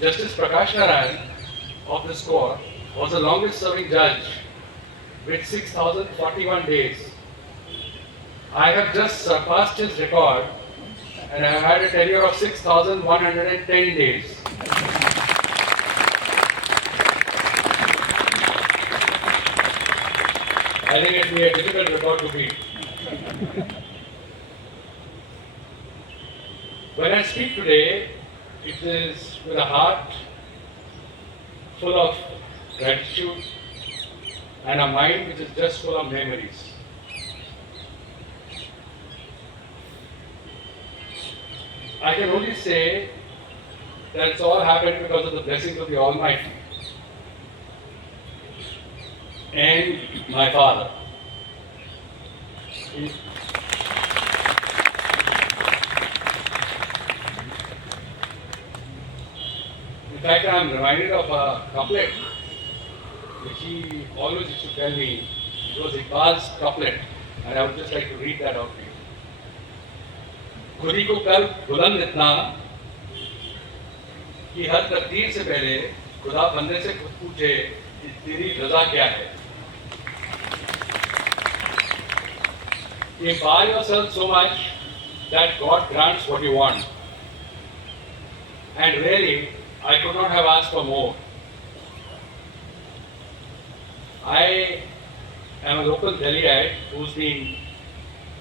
Justice Prakash Narayan of this court was the longest serving judge with 6,041 days. I have just surpassed his record and I have had a tenure of 6,110 days. I think it will be a difficult record to beat. When I speak today, it is with a heart full of gratitude and a mind which is just full of memories. I can only say that it's all happened because of the blessings of the Almighty and my father. In fact, I am reminded of a couplet which he always used to tell me. It was Iqbal's couplet, and I would just like to read that out to you. खुदी को कर बुलंद इतना कि हर तकदीर से पहले खुदा बंदे से खुद पूछे कि तेरी रजा क्या है. Empower yourself so much that God grants what you want. And really, I could not have asked for more. I am a local Delhiite who's been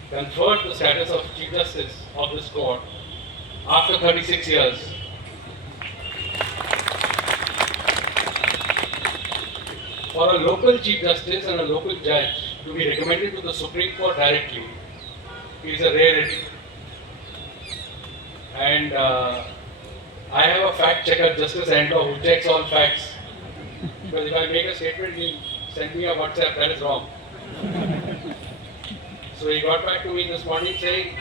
conferred the status of Chief Justice of this court after 36 years. For a local Chief Justice and a local judge to be recommended to the Supreme Court directly is a rarity. And I have a fact checker, Justice Andrew, who checks all facts. Because if I make a statement, he'll send me a WhatsApp, that is wrong. So he got back to me this morning saying,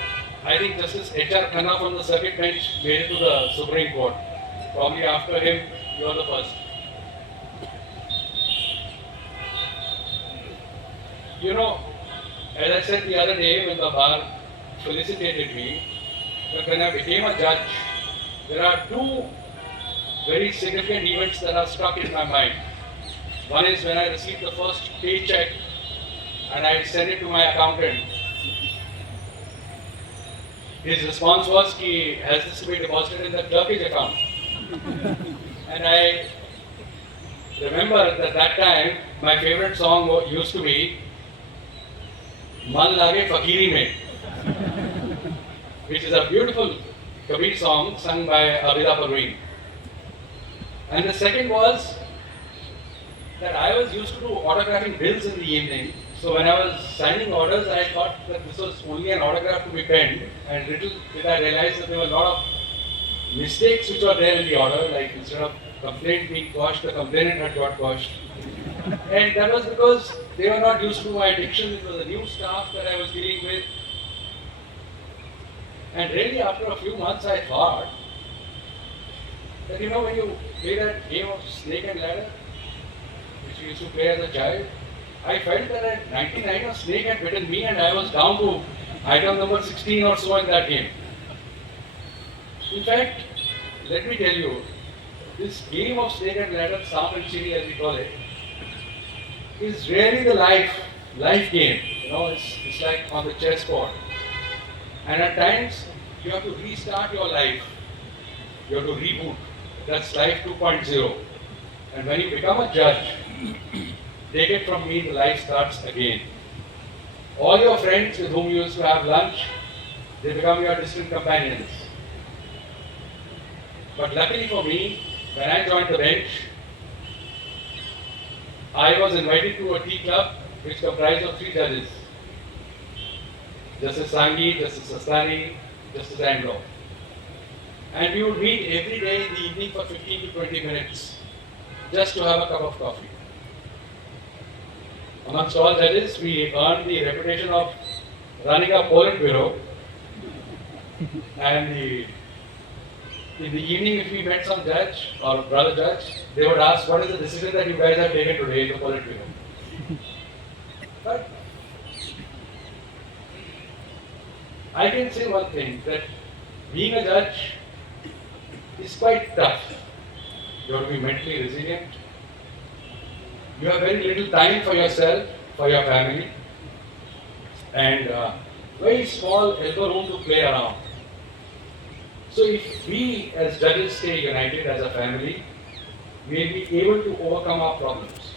I think Justice H.R. Khanna from the circuit bench made it to the Supreme Court. Probably after him, you are the first. You know, as I said the other day when the bar felicitated me, that when I became a judge, there are two very significant events that are stuck in my mind. One is when I received the first paycheck and I sent it to my accountant. His response was, has this to be deposited in the Turkish account? And I remember that that time, my favorite song used to be Man Lage Fakiri Mein, which is a beautiful Kabir song sung by Abida Parveen. And the second was that I was used to do autographing bills in the evening. So when I was signing orders, I thought that this was only an autograph to be penned, and little did I realize that there were a lot of mistakes which were there in the order, like instead of complaint being quashed, the complainant had got quashed. And that was because they were not used to my diction. It was a new staff that I was dealing with. And really after a few months I thought that, you know, when you play that game of snake and ladder, which we used to play as a child, I felt that at 99 a snake had bitten me and I was down to item number 16 or so in that game. In fact, let me tell you, this game of snake and ladder, Sam and Chiri as we call it, is really the life game. You know, it's like on the chessboard. And at times, you have to restart your life. You have to reboot. That's life 2.0. And when you become a judge, take it from me, the life starts again. All your friends with whom you used to have lunch, they become your distant companions. But luckily for me, when I joined the bench, I was invited to a tea club which comprised of 3 judges. Justice Sanghi, Justice Sastani, Justice Andrew. And we would meet every day in the evening for 15 to 20 minutes just to have a cup of coffee. Amongst all judges, we earned the reputation of running a polling bureau. And in the evening, if we met some judge or brother judge, they would ask, what is the decision that you guys have taken today in the polling bureau? But I can say one thing, that being a judge is quite tough. You have to be mentally resilient. You have very little time for yourself, for your family, and very small elbow room to play around. So if we as judges stay united as a family, we'll be able to overcome our problems.